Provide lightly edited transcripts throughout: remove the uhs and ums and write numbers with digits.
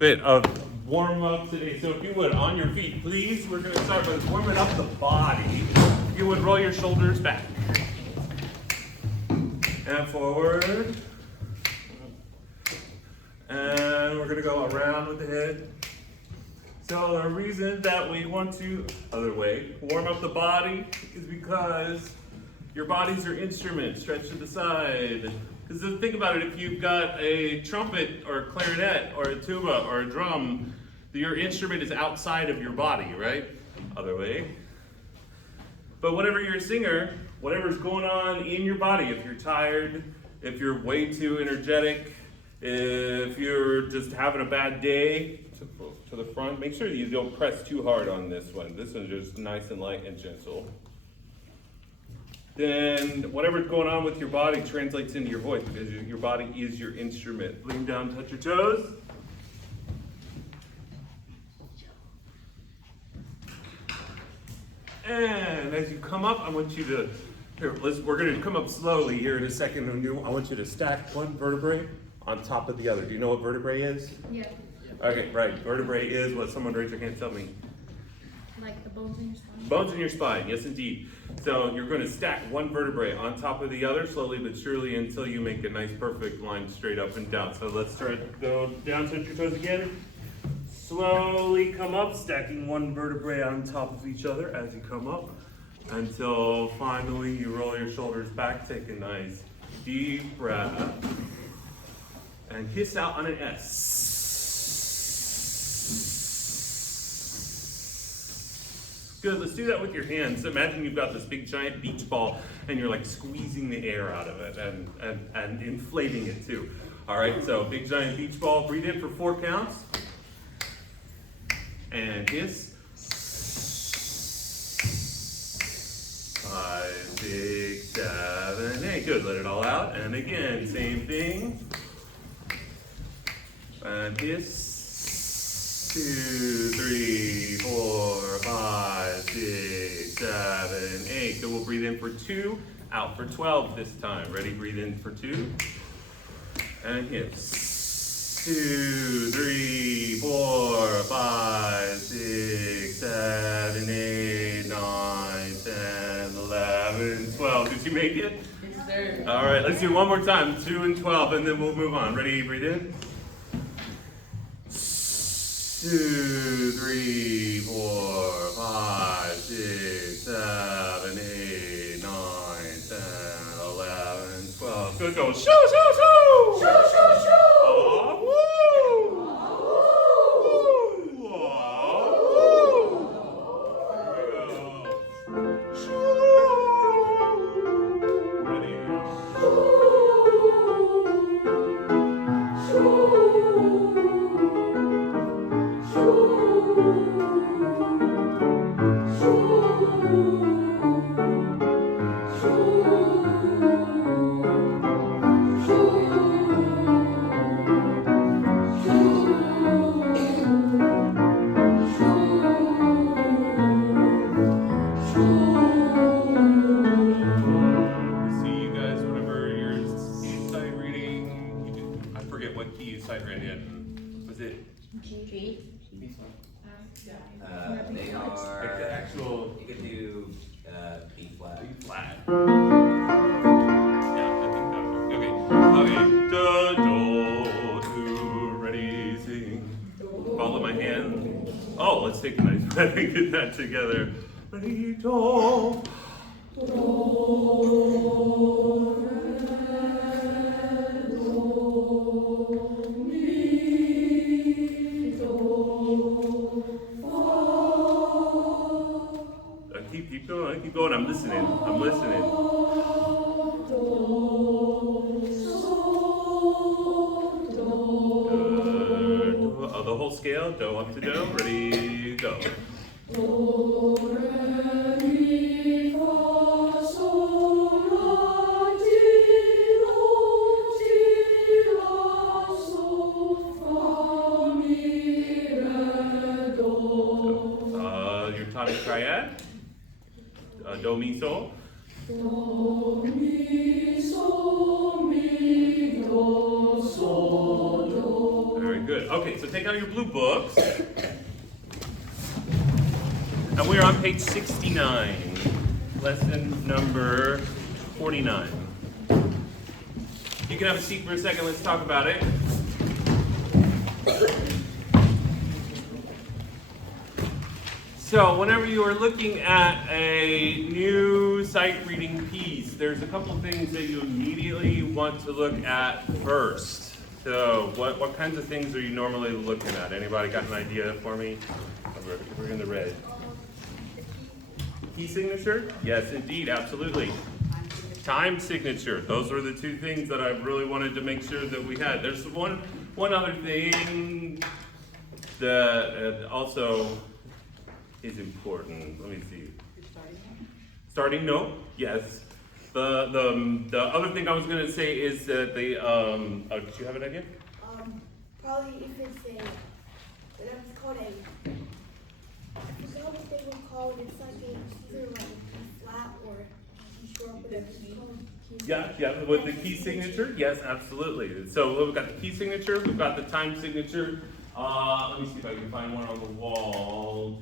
Bit of warm up today. So if you would, on your feet, please, we're going to start by warming up the body. If you would, roll your shoulders back and forward. And we're going to go around with the head. So the reason that we want to, other way, warm up the body is because your body's your instrument. Stretch to the side. Because think about it, if you've got a trumpet or a clarinet or a tuba or a drum, your instrument is outside of your body, right? Other way. But whenever you're a singer, whatever's going on in your body, if you're tired, if you're way too energetic, if you're just having a bad day, to the front, make sure that you don't press too hard on this one. This one's just nice and light and gentle. Then whatever's going on with your body translates into your voice because your body is your instrument. Lean down, touch your toes. And as you come up, I want you to, we're going to come up slowly here in a second. I want you to stack one vertebrae on top of the other. Do you know what vertebrae is? Yeah. Okay, right. Vertebrae is what someone raise their hand, tell me. Like the bones in your spine? Bones in your spine, yes indeed. So you're going to stack one vertebrae on top of the other slowly but surely until you make a nice perfect line straight up and down. So let's start, go down, touch your toes again. Slowly come up, stacking one vertebrae on top of each other as you come up until finally you roll your shoulders back, take a nice deep breath and hiss out on an S. Good, let's do that with your hands. Imagine you've got this big giant beach ball and you're like squeezing the air out of it and inflating it too. All right, so big giant beach ball, breathe in for 4 counts. And hiss. 5, 6, 7, 8. Good, let it all out. And again, same thing. And hiss. 2, 3, 4, 5, 6, 7, 8. Good, we'll breathe in for 2, out for 12 this time. Ready? Breathe in for 2. And hiss. 2, 3, 4, 5, 6, 7, 8, 9, 10, 11, 12. Did you make it? Yes, sir. All right, let's do one more time. 2 and 12, and then we'll move on. Ready? Breathe in. 2, 3, 4, 5, 6, 7, 8, 9, 10, 11, 12. Good, go. Shoo, shoo, shoo! Shoo, shoo, shoo! Oh, woo! Oh, woo! Here we go. Shoo! Ready? G. They are like the actual. You could do B flat. B flat. Yeah, I think that would. Okay. Okay. Do, do, do. Ready, sing. Follow my hand. Oh, let's take a nice breath and get that together. Ready, do. Keep going. I'm listening. The whole scale. Do up to do. Ready, go. Do, re, mi, fa, sol, la, ti, la, sol, fa, mi, re, do. Your tonic triad. Do, mi, sol. Do, mi, sol, mi, do, sol, do. Very Very good. Okay, so take out your blue books. And we're on page 69, lesson number 49. You can have a seat for a second, let's talk about it. So whenever you are looking at a new sight reading piece, there's a couple things that you immediately want to look at first. So what kinds of things are you normally looking at? Anybody got an idea for me? We're in the red. Key signature? Yes, indeed, absolutely. Time signature. Those were the two things that I really wanted to make sure that we had. There's one other thing that also is important. Let me see. Starting note? Yes. The other thing I was going to say is that did you have an idea? Probably if it's it's called I forgot what they would call it. It's like either like a flat or a short, but it's called key. Yeah, with the key signature? Yes, absolutely. So we've got the key signature, we've got the time signature. Let me see if I can find one on the wall.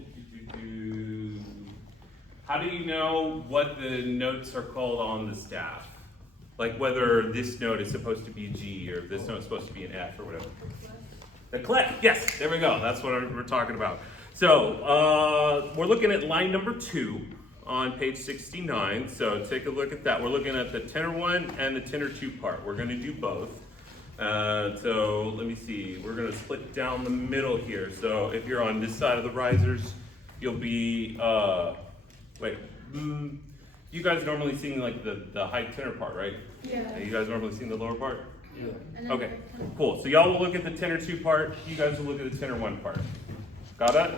How do you know what the notes are called on the staff? Like whether this note is supposed to be a G or this note is supposed to be an F or whatever. The clef, yes, there we go. That's what we're talking about. So we're looking at line number 2 on page 69. So take a look at that. We're looking at the tenor 1 and the tenor 2 part. We're going to do both. So let me see. We're going to split down the middle here. So if you're on this side of the risers, you'll be you guys normally sing like the high tenor part, right? Yeah. You guys normally sing the lower part? Yeah. And then Okay, cool. So y'all will look at the tenor 2 part, you guys will look at the tenor 1 part. Got it?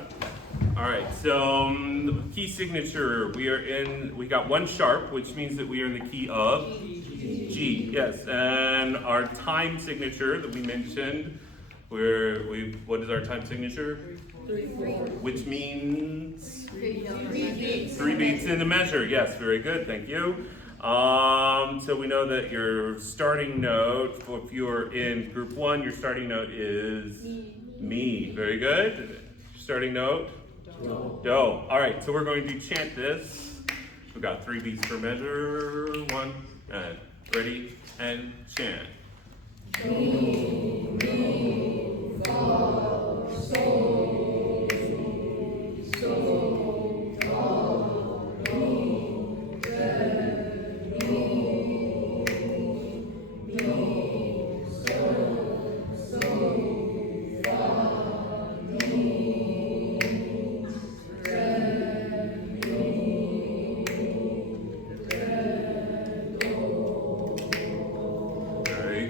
Alright, so key signature, we got 1 sharp, which means that we are in the key of G. Yes, and our time signature that we mentioned, what is our time signature? 3. Which means 3 beats. 3 beats in the measure. Yes, very good. Thank you. So we know that your starting note, if you're in group 1, your starting note is Mi. Very good. Starting note? Do. All right, so we're going to chant this. We've got 3 beats per measure. 1, and ready, and chant. Do, mi, fa, sol.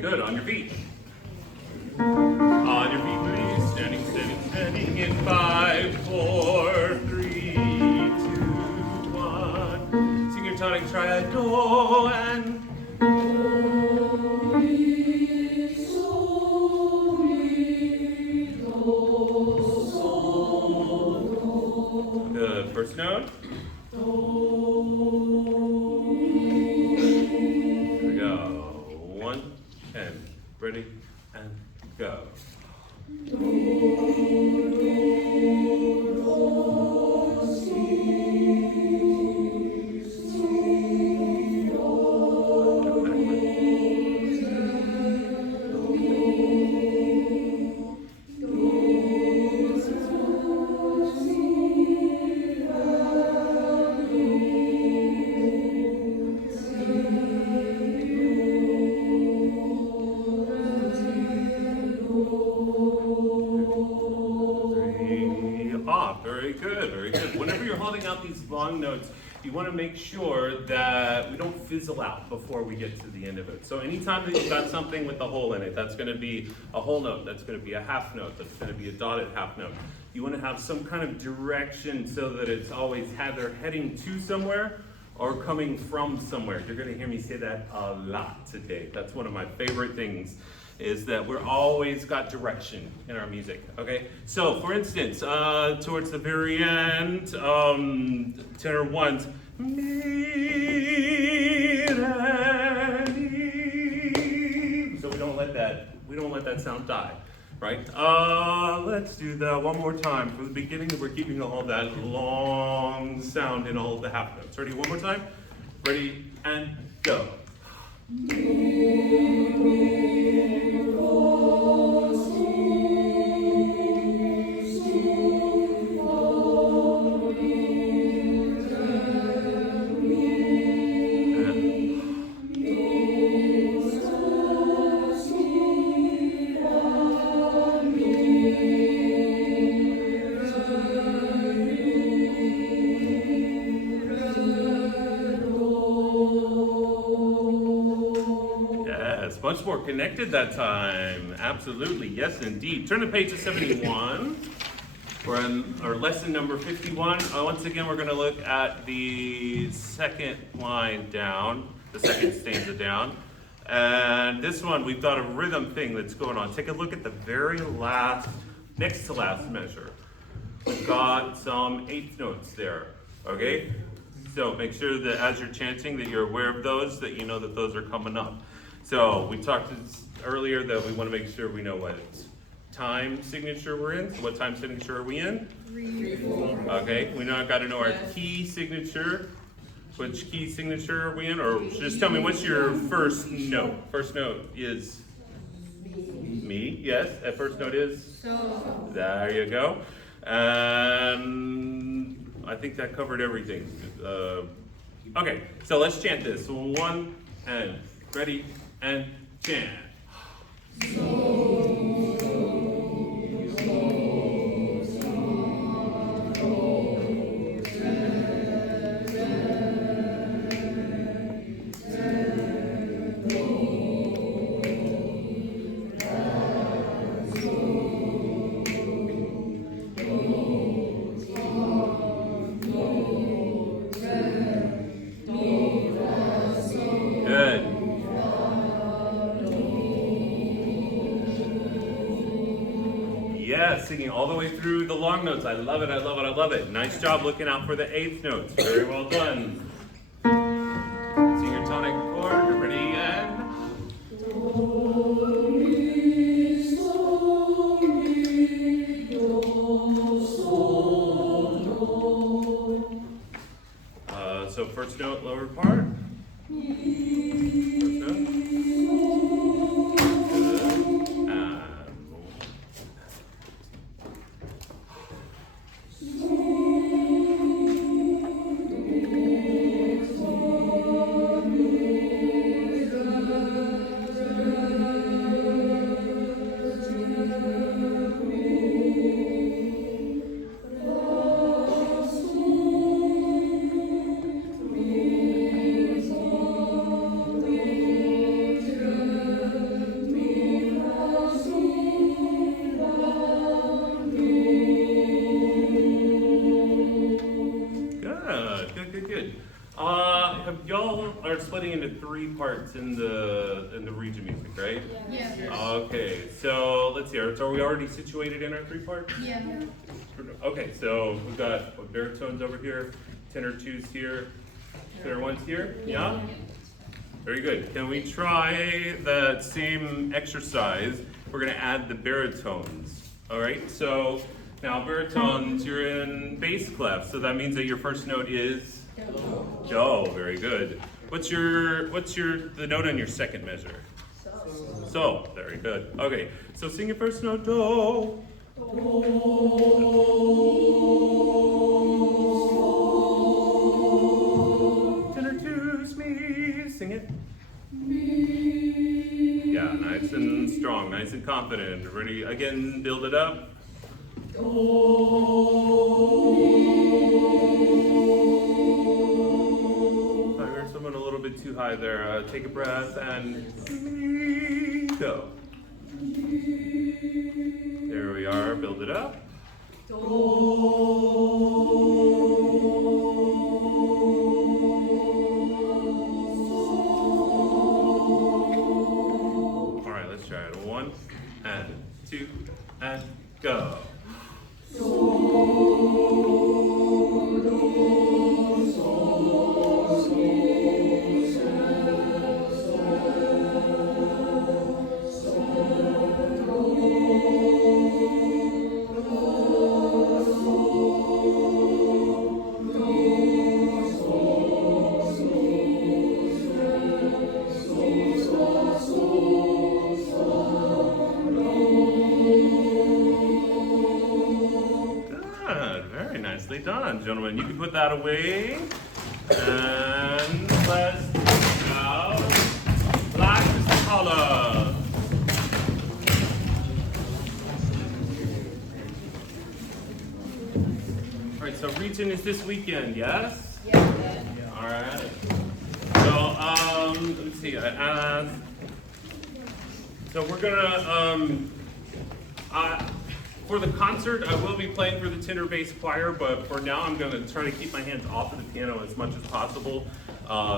Good, on your feet. On your feet, please. Standing in 5, 4, 3, 2, 1. Sing your tonic triad, do and good. First note. Here we go. 1, and ready, and go. Very good, very good. Whenever you're holding out these long notes, you want to make sure that we don't fizzle out before we get to the end of it. So anytime that you've got something with a hole in it, that's going to be a whole note, that's going to be a half note, that's going to be a dotted half note. You want to have some kind of direction so that it's always either heading to somewhere or coming from somewhere. You're going to hear me say that a lot today. That's one of my favorite things, is that we're always got direction in our music, okay? So, for instance, towards the very end, tenor 1's mi, re, mi. So we don't let that sound die. right? Let's do that one more time. From the beginning, we're keeping all that long sound in all of the half notes. Ready? One more time. Ready and go. Yes, much more connected that time. Absolutely, yes indeed. Turn to page 71. We're on our lesson number 51. Once again, we're going to look at the second line down, the second stanza down. And this one, we've got a rhythm thing that's going on. Take a look at the very last, next to last measure. We've got some eighth notes there, okay? So make sure that as you're chanting that you're aware of those, that you know that those are coming up. So we talked earlier that we want to make sure we know what time signature we're in. So what time signature are we in? 3/4. Okay, we now got to know our key signature. Which key signature are we in? Or just tell me, what's your first note? First note is me, yes. That first note is? So. There you go. And I think that covered everything. Okay, so let's chant this. One, and ready, and chant. Good. Yeah, singing all the way through the long notes. I love it, I love it, I love it. Nice job looking out for the eighth notes. Very well done. Sing your tonic chord. Ready and... So first note, lower part. First note. Good. And good. Y'all are splitting into three parts in the region music, right? Yeah. Okay, so let's see. Are we already situated in our three parts? Yeah. Okay, so we've got baritones over here, tenor twos here, tenor ones here. Yeah. Very good. Can we try that same exercise? We're going to add the baritones. All right. So now baritones, you're in bass clef, so that means that your first note is do. Very good. What's the note on your second measure? So. Very good. Okay. So sing your first note do. Tenor twos, me. Sing it. Yeah, nice and strong, nice and confident. Ready? Again, build it up. I heard someone a little bit too high there. Take a breath and go. There we are. Build it up. All right, let's try it. 1 and 2 and go. Nicely done, gentlemen. You can put that away. And let's now black is the color. All right, so region is this weekend, yes? Yes. All right. So, let me see. So we're gonna, for the concert, I will be playing for the tenor bass choir, but for now I'm gonna try to keep my hands off of the piano as much as possible,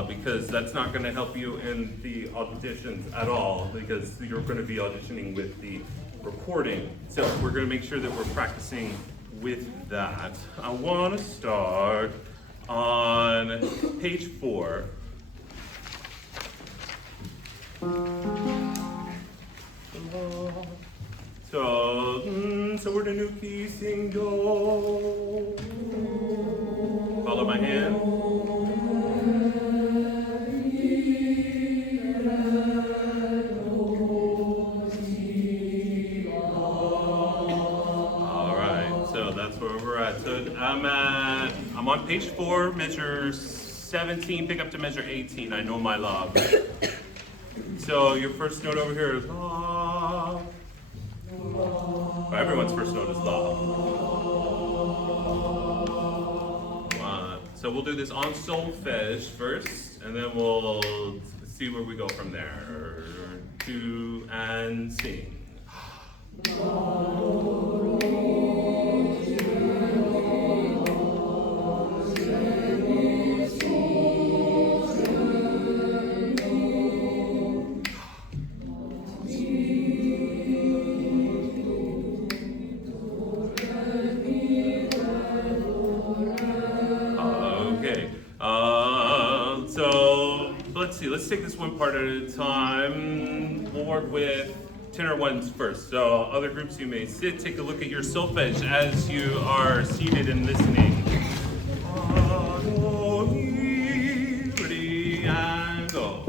because that's not gonna help you in the auditions at all, because you're gonna be auditioning with the recording. So we're gonna make sure that we're practicing with that. I wanna start on page 4. So we're the new key, sing do. Follow my hand. All right, so that's where we're at. So I'm on page 4, measure 17, pick up to measure 18. I know my log. So your first note over here is la. Everyone's first note is la. So we'll do this on solfege first, and then we'll see where we go from there. 2 and sing. So let's see, let's take this one part at a time. We'll work with tenor ones first. So other groups, you may sit, take a look at your solfege as you are seated and listening. Ready, and go.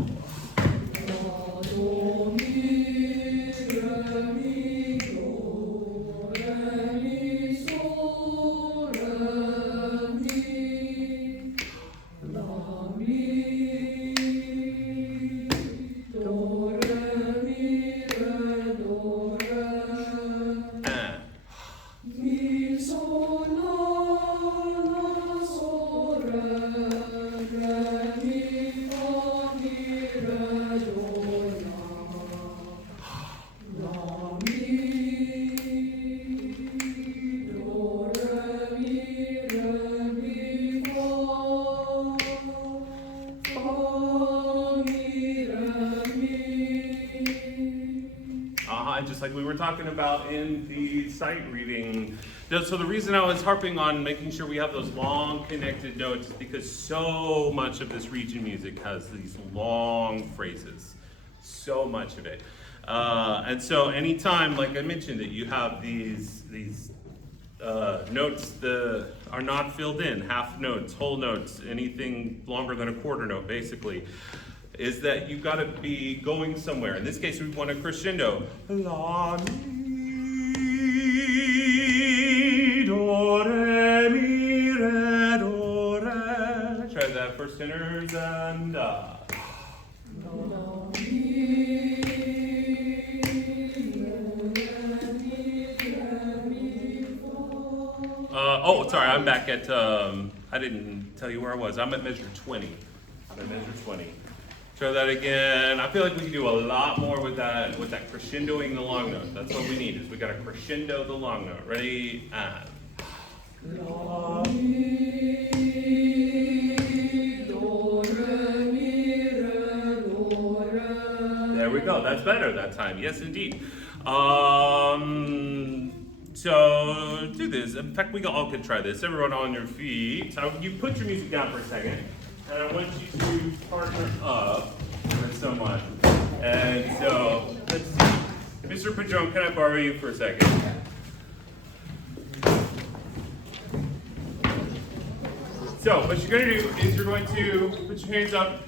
Just like we were talking about in the sight reading. So the reason I was harping on making sure we have those long connected notes is because so much of this region music has these long phrases, so much of it. And so anytime, like I mentioned, that you have these notes that are not filled in, half notes, whole notes, anything longer than a quarter note, basically, is that you've got to be going somewhere. In this case, we want a crescendo. La, mi, do, re, mi, re, do, re. Try that first tenors and oh, sorry, I'm back at, I didn't tell you where I was. I'm at measure 20. I'm at measure 20. Try that again. I feel like we can do a lot more with that crescendoing the long note. That's what we need, is we got to crescendo the long note. Ready? And. La, mi, do, re, mi, re, do, re. There we go. That's better that time. Yes, indeed. So do this. In fact, we all can try this. Everyone on your feet. So you put your music down for a second. And I want you to partner up with someone. And so, let's see. Mr. Padron, can I borrow you for a second? So, what you're going to do is you're going to put your hands up,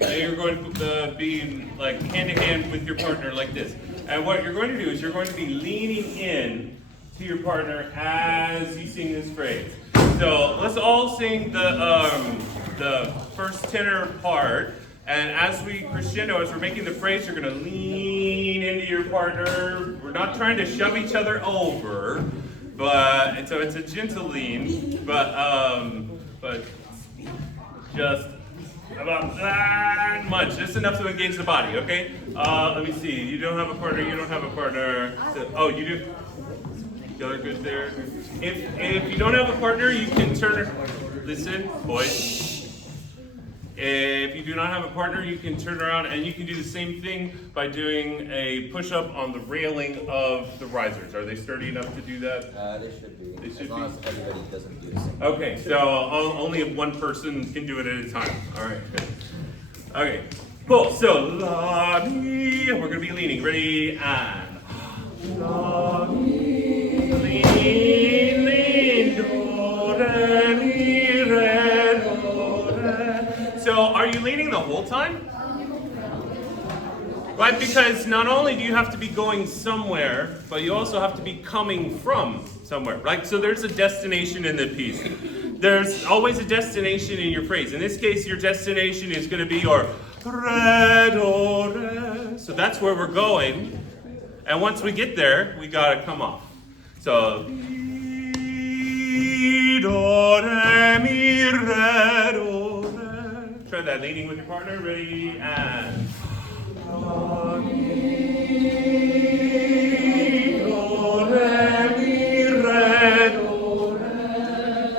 and you're going to be like hand in hand with your partner like this. And what you're going to do is you're going to be leaning in to your partner as you sing this phrase. so let's all sing the first tenor part. And as we crescendo, as we're making the phrase, you're going to lean into your partner. We're not trying to shove each other over, and so it's a gentle lean, but just about that much, just enough to engage the body. Okay. Let me see. You don't have a partner. You don't have a partner. Oh, you do. Y'all are good there. If you don't have a partner, you can turn. Listen, boys. If you do not have a partner, you can turn around and you can do the same thing by doing a push-up on the railing of the risers. Are they sturdy enough to do that? They should be. They should as long be. as everybody doesn't do the same. Okay, so only if one person can do it at a time. All right. Okay, cool. So, la, mi, we're going to be leaning. Ready? And la, mi, lean, lean, do, re, mi, re, do, re. So, are you leaning the whole time? Right, because not only do you have to be going somewhere, but you also have to be coming from somewhere, right? So there's a destination in the piece. There's always a destination in your phrase. In this case, your destination is going to be your re, do, re. So that's where we're going. And once we get there, we got to come off. So, mi, do, re, mi, re, do, re. Try that leaning with your partner. Ready? And...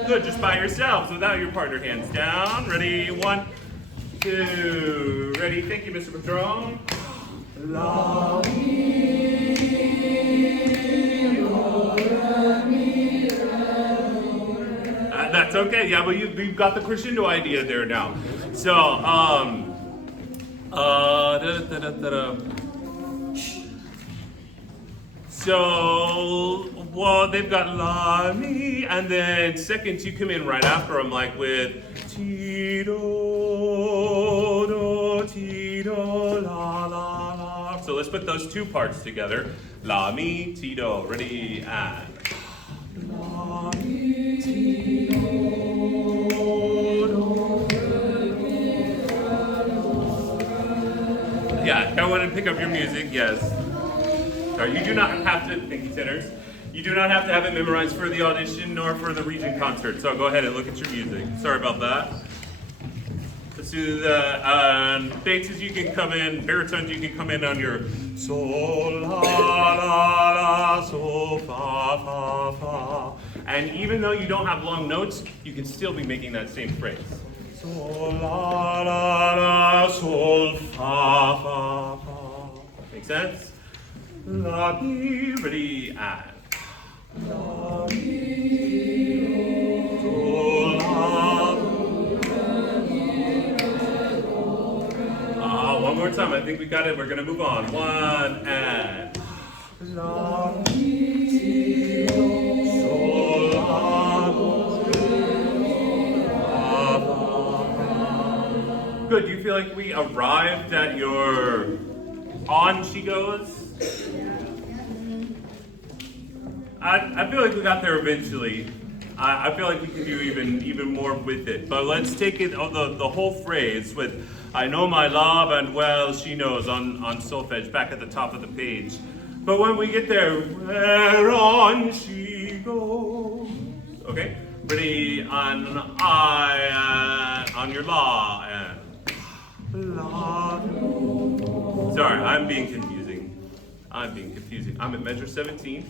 Good, just by yourselves without your partner. Hands down. Ready? 1, 2. Ready? Thank you, Mr. Patron. La, mi, do, re, mi, re, do, re. That's okay. Yeah, but we've got the crescendo idea there now. So, So, well, they've got la, mi, and then second you come in right after them, like with ti, do, ti, do, la, la, la. So let's put those two parts together. La, mi, ti, do. Ready? And la, mi, ti, do, yeah, go ahead and pick up your music, yes. Sorry, you do not have to, thank you, tenors. You do not have to have it memorized for the audition nor for the region concert, so go ahead and look at your music. Sorry about that. Let's do the basses, you can come in, baritones, you can come in on your sol, la, la, la, sol, fa, fa, fa. And even though you don't have long notes, you can still be making that same phrase. Sol, la, la, la, sol, fa, fa, fa. Make sense? La, mi, ready, and la, mi, do, la, one more time. I think we got it. We're gonna move on. 1 and la, mi, do, la, la. Good. Do you feel like we arrived at your on she goes? I feel like we got there eventually. I feel like we can do even more with it. But let's take it the whole phrase with I know my love and well she knows on solfege back at the top of the page. But when we get there, where on she goes. Okay? Ready on I on your la and la. Sorry, I'm being confusing. I'm at measure 17.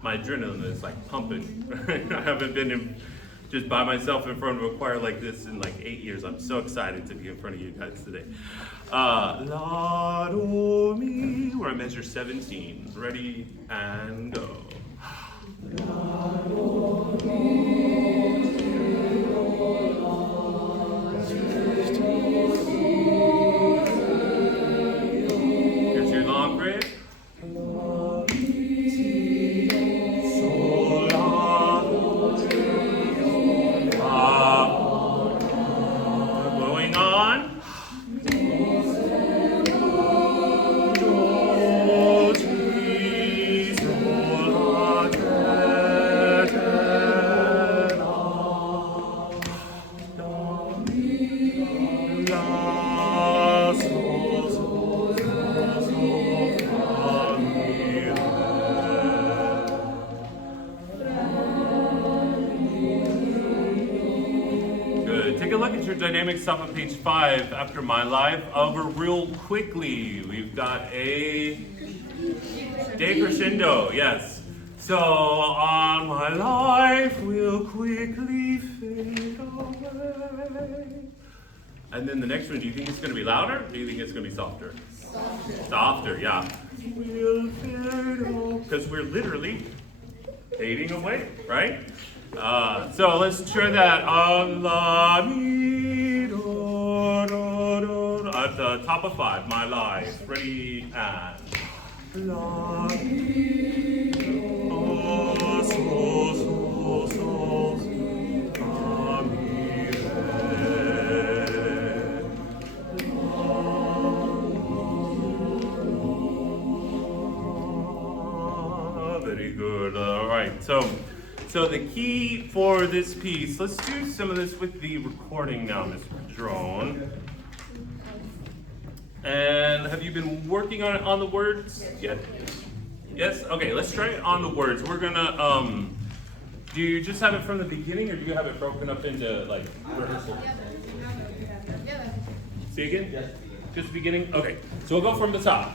My adrenaline is like pumping. I haven't been just by myself in front of a choir like this in like 8 years. I'm so excited to be in front of you guys today. La, do, mi. We're at measure 17. Ready and go. La, do, mi, do, la, here's your long phrase. Going on. take a look at your dynamic stuff on page 5 after my life. Over real quickly, we've got a decrescendo, yes. So on my life will quickly fade away. And then the next one, do you think it's going to be louder? Or do you think it's going to be softer? Softer, yeah. Will fade away. Because we're literally fading away, right? So let's try that on la mi do do do at the top of 5. My life. Ready and la mi do so so so la mi re. Very good. All right. So the key for this piece, let's do some of this with the recording now, Mr. Padron. And have you been working on the words yet? Yes? Okay, let's try it on the words. We're gonna, do you just have it from the beginning or do you have it broken up into like rehearsal? See again? Just the beginning? Okay, so we'll go from the top.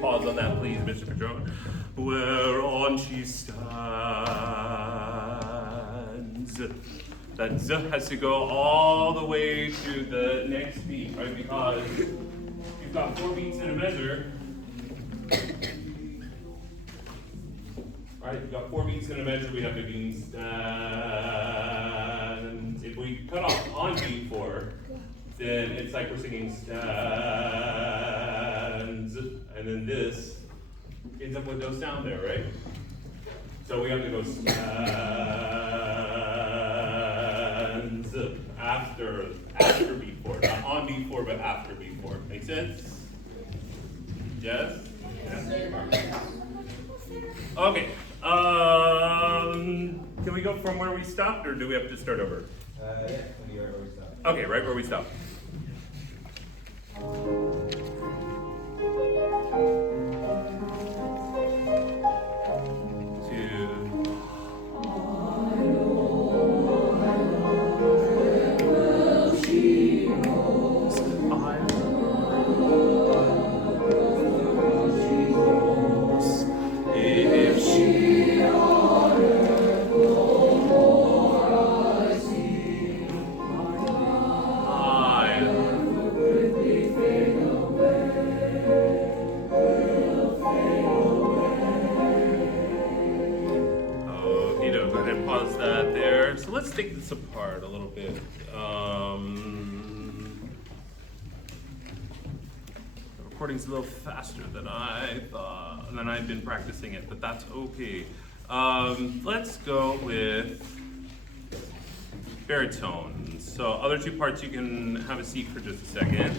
Pause on that, please, Mr. Padron. Whereon she stands. That Z has to go all the way to the next beat, right? Because you've got 4 beats in a measure. Right? You've got 4 beats in a measure, we have to be stands. If we cut off on beat 4, then it's like we're singing stands, and then this ends up with no sound there, right? So we have to go stands after beat 4, not on beat 4, but after beat 4. Make sense? Yes? Yeah. Okay. Can we go from where we stopped, or do we have to start over? Yeah, when you're where we stopped. Okay, right where we stopped. So let's take this apart a little bit. The recording's a little faster than I thought, than I've been practicing it, but that's okay. Let's go with baritone. So other 2 parts, you can have a seat for just a second.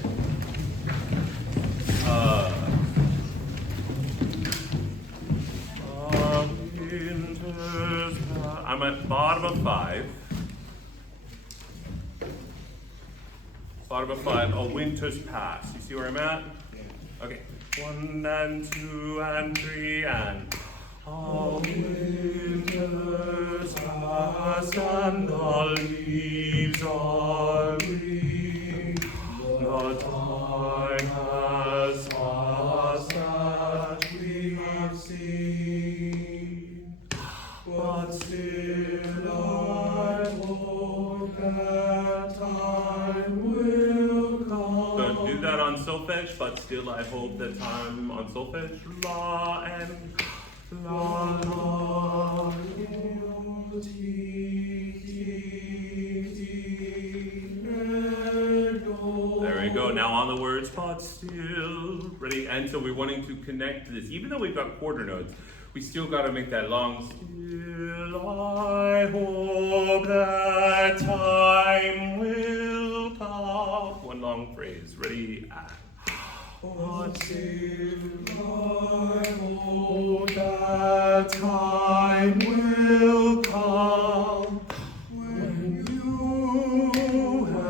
I'm at bottom of 5. Bottom of 5, a winter's pass. You see where I'm at? Okay. 1 and 2 and 3 and a winter's pass and the leaves are green. The time has passed that we have seen, but still I hope that time will come. So do that on solfege, but still I hope that time on solfege. La and la la ti ti ti. on the words, but still. Ready? And so we're wanting to connect this. Even though we've got quarter notes, we still got to make that long. Still, I hope that time will come. One long phrase. Ready? But still, I hope that time will come when you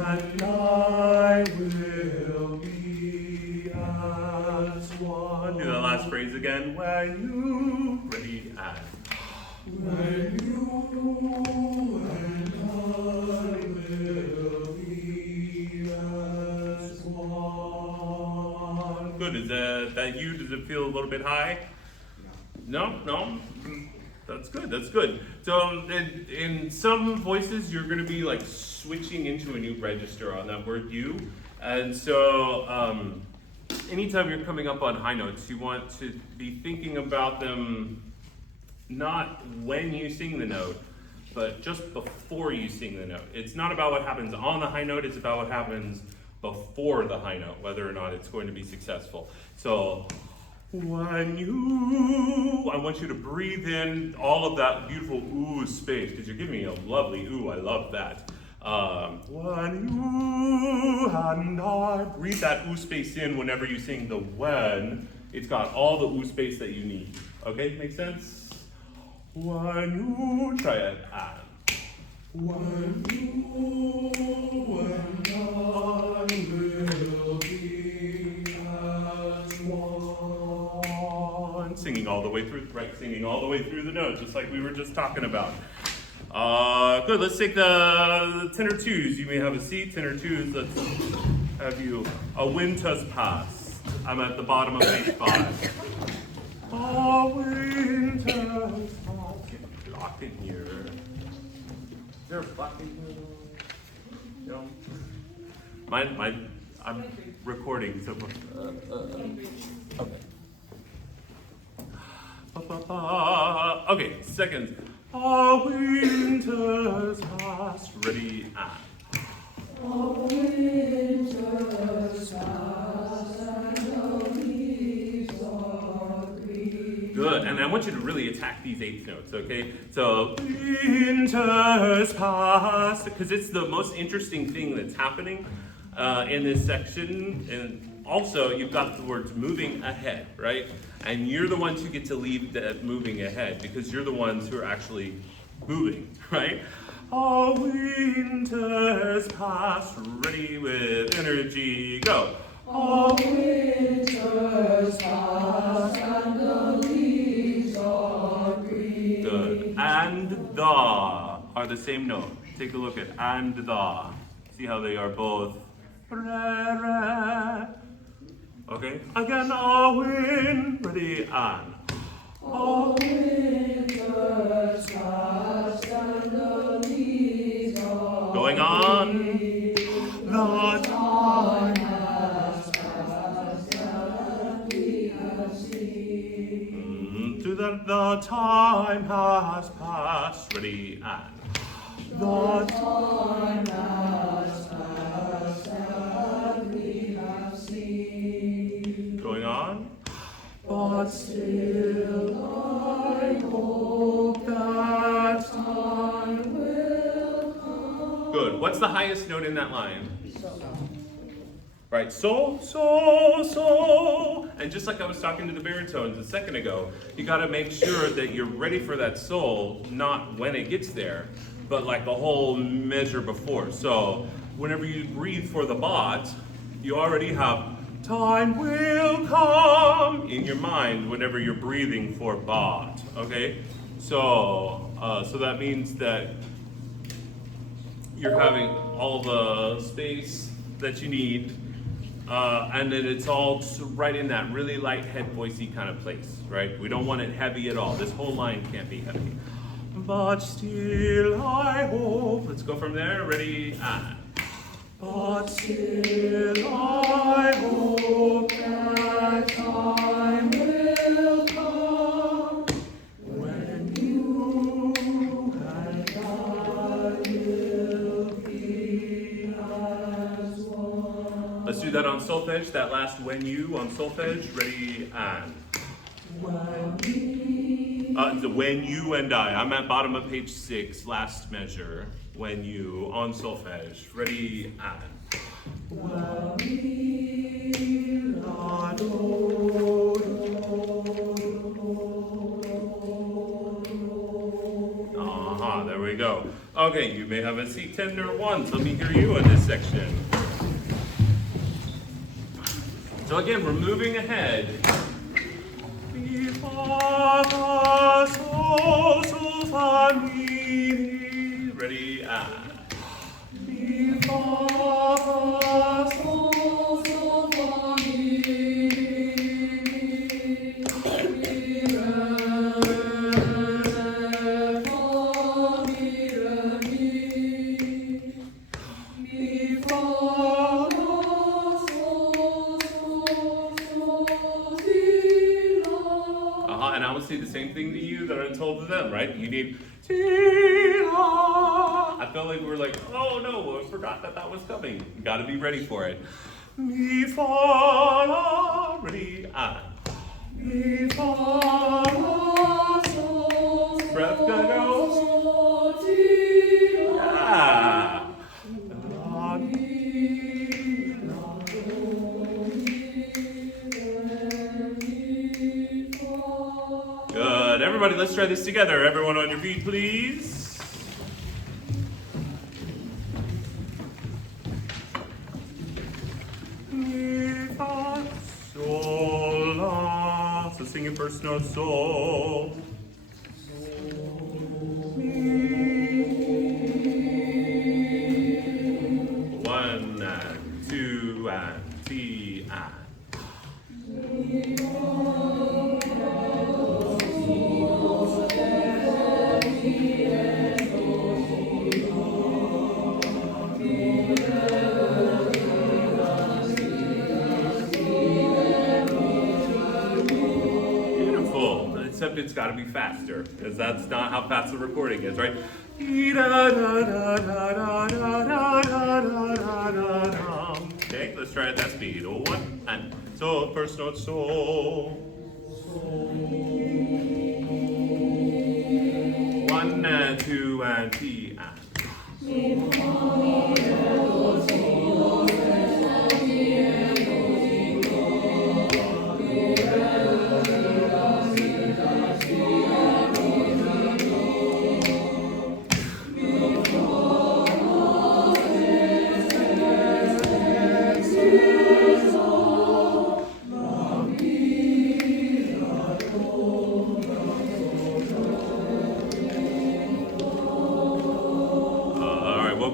and I will be as one. Do that last phrase again. When you, ready, and when you and I will be as one. Good. Is that you? Does it feel a little bit high? No? No? That's good, that's good. So in some voices, you're gonna be like switching into a new register on that word you. And so anytime you're coming up on high notes, you want to be thinking about them not when you sing the note, but just before you sing the note. It's not about what happens on the high note, it's about what happens before the high note, whether or not it's going to be successful. So, when you, I want you to breathe in all of that beautiful ooh space, because you're giving me a lovely ooh, I love that. When you and I, breathe that ooh space in whenever you sing the when, it's got all the ooh space that you need. Okay, make sense? When you, try it, and. When you and I will be as one. Singing all the way through, right? Singing all the way through the notes, just like we were just talking about. Good, let's take the tenor twos. You may have a seat, tenor twos. Let's have you. A wind has passed. I'm at the bottom of page 5. A wind has passed. Get blocked in here. Is there a block in here? No? I'm recording, so. Okay. Okay, seconds. A winter's past, ready, and. A winter's past and the leaves are green. Good, and I want you to really attack these eighth notes, okay? So, winter's past, because it's the most interesting thing that's happening in this section, and also you've got the words moving ahead, right? And you're the ones who get to lead that moving ahead, because you're the ones who are actually moving, right? A winter's past, ready with energy, go. A winter's past and the leaves are green. Good. And the are the same note. Take a look at and the. See how they are both. Re, re. Okay. Again, a wind. Ready, and. A winter's past and the leaves are Going on. green. The Time has passed and we have seen. to the time has passed. Ready, and. The time has passed and we have seen. Going on. But still I hope that time will come. Good. What's the highest note in that line? Right, so. And just like I was talking to the baritones a second ago, you gotta make sure that you're ready for that sol, not when it gets there, but like the whole measure before. So whenever you breathe for the bot, you already have time will come in your mind whenever you're breathing for bot, okay? So that means that you're having all the space that you need, and then it's all right in that really light head voicey kind of place, right? We don't want it heavy at all. This whole line can't be heavy. But still I hope. Let's go from there. Ready? And. But still I hope that time will come when you and I will be as one. Let's do that on solfege, that last when you on solfege. Ready, and. The when you and I. I'm at bottom of page 6, last measure. When you on solfege. Ready, and. There we go. Okay, you may have a seat, tenor 1. So let me hear you in this section. So again, we're moving ahead. Mi, fa, fa, sol, sol, fa, mi. Ready, and. Mi, fa, fa, sol, sol, fa, mi, and I will say the same thing to you that I told to them, right? You need I felt like we were like, oh no, I forgot that was coming. You got to be ready for it. Mi, fa, la, ready, and. Mi, fa, la, sol, breath gonna go. Yeah. La, mi, la, do, mi, fa. Good. Everybody, let's try this together. Everyone on your feet, please. Mi, fa, sol, la. So sing your first note, sol. One and two and T and. Beautiful. Except it's got to be faster, because that's not how fast the recording is, right? Okay, let's try it at that speed. 1 and so first note sol. 1 and 2 and T and.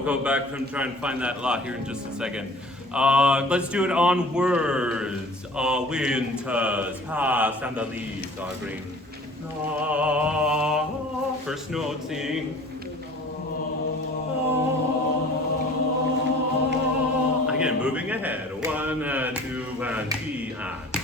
Go back from trying to find that la here in just a second. Let's do it on words. Winters past and the leaves are green. First note sing. Again, moving ahead. 1 and 2 and 3 and.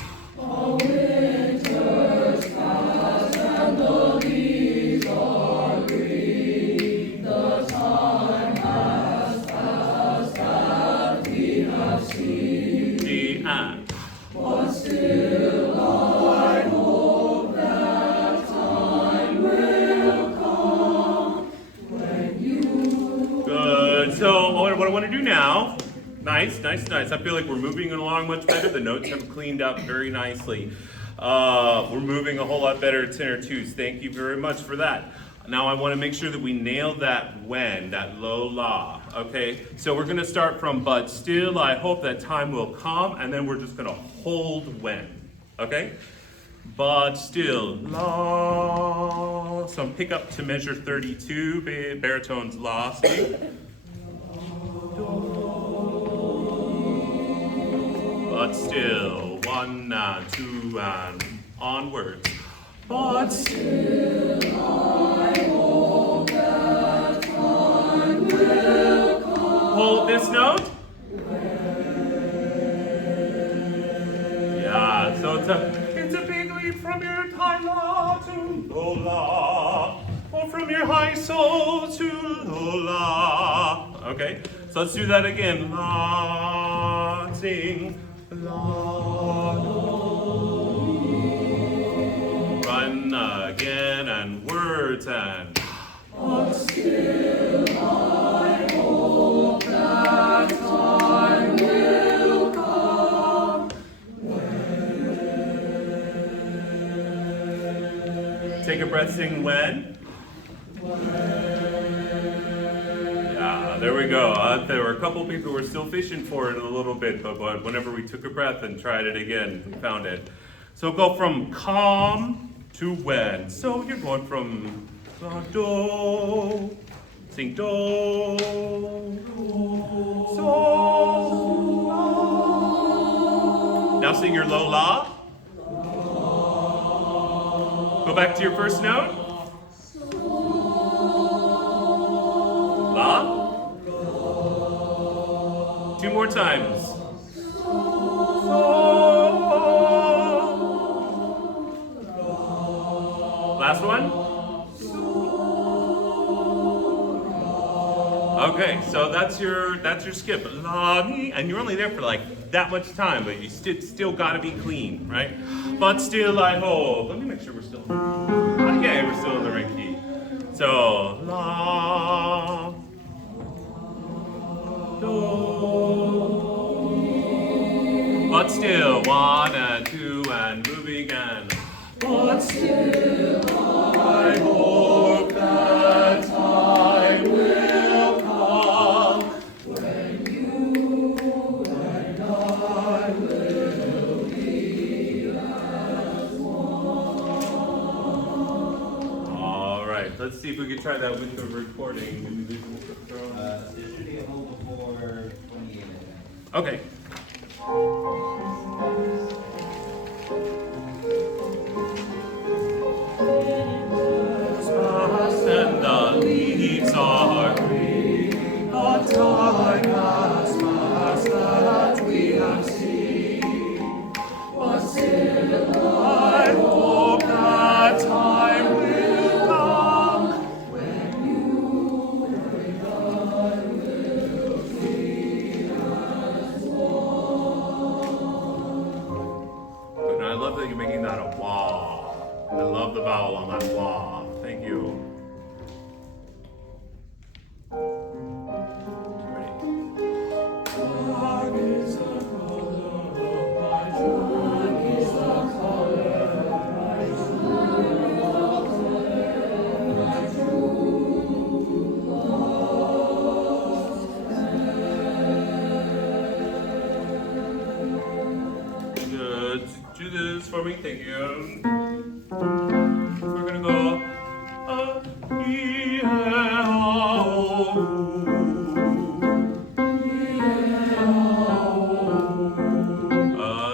Winters past and the leaves are green. The time has passed that we have seen. D and. But still I hope that time will come when you. Good. So what I want to do now. Nice. I feel like we're moving along much better. The notes have cleaned up very nicely. We're moving a whole lot better at tenor twos. Thank you very much for that. Now I want to make sure that we nail that when, that low la. Okay, so we're going to start from but still I hope that time will come, and then we're just going to hold when. Okay? But still la. Some pick up to measure 32, baritone's la. See? But still, 1 and 2 and onwards. But still, I hope that time will come. Hold this note. Yeah, so it's a big leap from your high la to low la, or from your high sol to low la. Okay, So let's do that again. La, sing, la, do. Run again and words and. But still I hope that time will come. Take a breath, sing when. Yeah, there we go. There were a couple people who were still fishing for it a little bit, but whenever we took a breath and tried it again, we found it. So go from calm to when. So you're going from do, sing do, so. Now sing your low la. Go back to your first note. La. Two more times. Last one. Okay, so that's your skip. La, mi, and you're only there for like that much time, but you still gotta be clean, right? But still I hope. Let me make sure we're still. Yeah, we're still in the right key. So la, do. But still 1 and 2 and moving and. But still I hope that time will come when you and I will be as one. All right, let's see if we can try that with the recording. There should be a hole before 28 minutes. Okay. And the leaves are green, the time has passed that we have seen. But still I hope that time will come when you and I will be as one. And I love that you're making that a wah. I love the vowel on that wah. Thank you. Good. Do this for me, thank you. We're gonna go.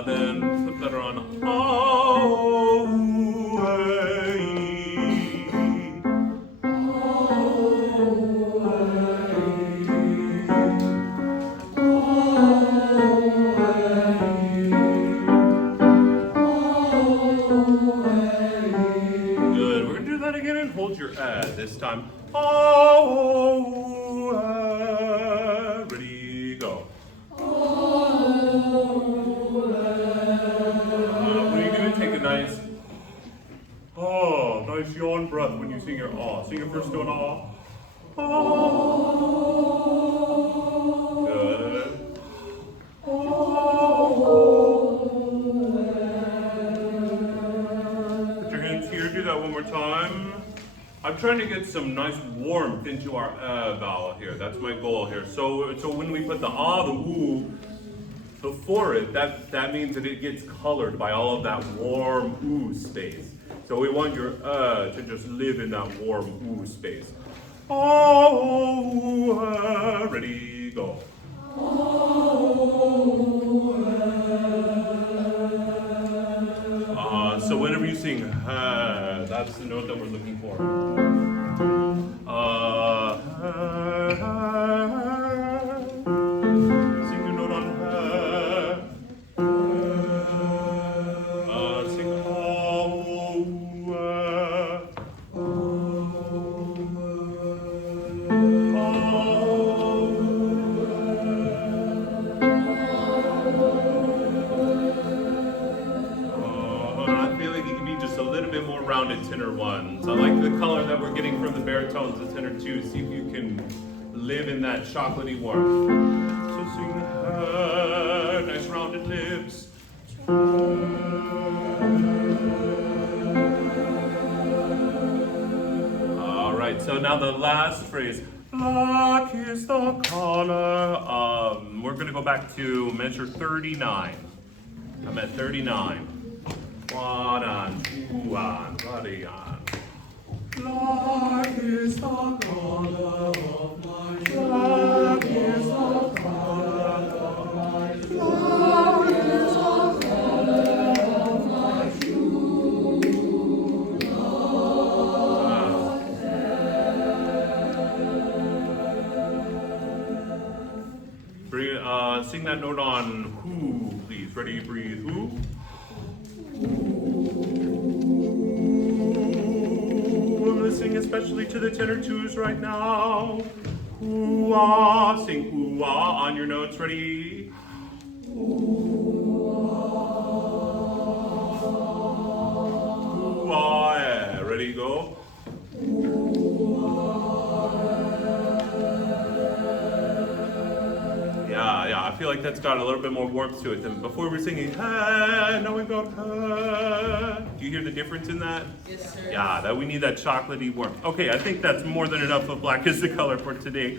Then flip that around. Good. We're gonna do that again and hold your this time. Ready, go. What are you gonna take a nice yawn breath when you sing your ah. Sing your first note ah. Good. Put your hands here, do that one more time. I'm trying to get some nice warmth into our vowel here. That's my goal here. So when we put the ah, the oo before it, that means that it gets colored by all of that warm oo space. So we want your to just live in that warm oo space. Oh, ready, go. So whenever you sing, that's the note that we're looking for. Sing the note on sing baritones, the tenor too. See if you can live in that chocolatey warmth. So sing nice rounded lips. All right, so now the last phrase. Black is the color. We're gonna go back to measure 39. I'm at 39. 1 on, 2 on, 3 on. Black is the color of my black is the color of my black is the color of my true love. Sing that note on who, please. Ready, breathe, who? I'm listening especially to the tenor twos right now. Ooh-ah, sing ooh-ah on your notes. Ready? Ooh-ah, yeah. Ready, go. Yeah, I feel like that's got a little bit more warmth to it than before we were singing, hey, now we've got hey. Do you hear the difference in that? Yes, sir. Yeah, that we need that chocolatey warmth. Okay, I think that's more than enough of Black is the Color for today.